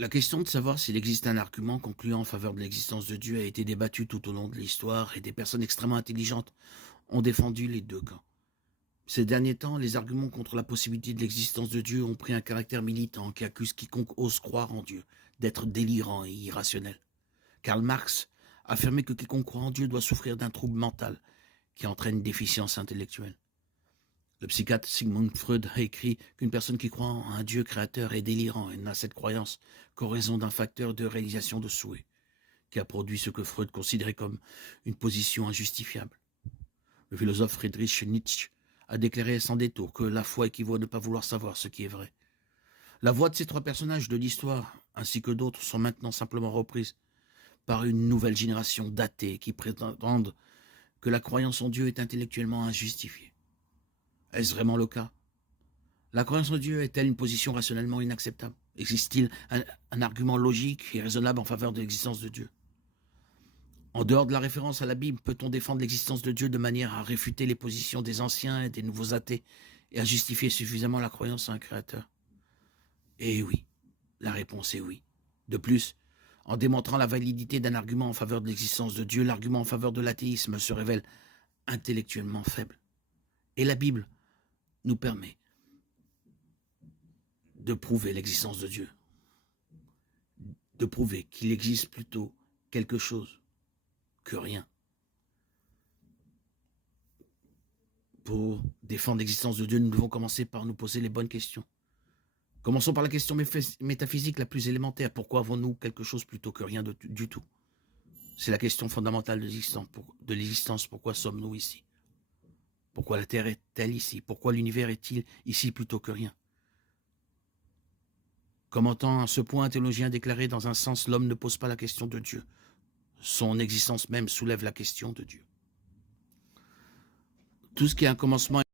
La question de savoir s'il existe un argument concluant en faveur de l'existence de Dieu a été débattue tout au long de l'histoire et des personnes extrêmement intelligentes ont défendu les deux camps. Ces derniers temps, les arguments contre la possibilité de l'existence de Dieu ont pris un caractère militant qui accuse quiconque ose croire en Dieu d'être délirant et irrationnel. Karl Marx affirmait que quiconque croit en Dieu doit souffrir d'un trouble mental qui entraîne une déficience intellectuelle. Le psychiatre Sigmund Freud a écrit qu'une personne qui croit en un Dieu créateur est délirant et n'a cette croyance qu'en raison d'un facteur de réalisation de souhait, qui a produit ce que Freud considérait comme une position injustifiable. Le philosophe Friedrich Nietzsche a déclaré sans détour que la foi équivaut à ne pas vouloir savoir ce qui est vrai. La voix de ces trois personnages de l'histoire, ainsi que d'autres, sont maintenant simplement reprises par une nouvelle génération d'athées qui prétendent que la croyance en Dieu est intellectuellement injustifiée. Est-ce vraiment le cas? La croyance en Dieu est-elle une position rationnellement inacceptable? Existe-t-il un argument logique et raisonnable en faveur de l'existence de Dieu? En dehors de la référence à la Bible, peut-on défendre l'existence de Dieu de manière à réfuter les positions des anciens et des nouveaux athées et à justifier suffisamment la croyance en un créateur? Eh oui, la réponse est oui. De plus, en démontrant la validité d'un argument en faveur de l'existence de Dieu, l'argument en faveur de l'athéisme se révèle intellectuellement faible. Et la Bible nous permet de prouver l'existence de Dieu, de prouver qu'il existe plutôt quelque chose que rien. Pour défendre l'existence de Dieu, nous devons commencer par nous poser les bonnes questions. Commençons par la question métaphysique la plus élémentaire. Pourquoi avons-nous quelque chose plutôt que rien du tout? C'est la question fondamentale de l'existence. Pourquoi sommes-nous ici? Pourquoi la Terre est-elle ici? Pourquoi l'univers est-il ici plutôt que rien? Commentant à ce point, un théologien déclaré dans un sens, l'homme ne pose pas la question de Dieu. Son existence même soulève la question de Dieu. Tout ce qui est un commencement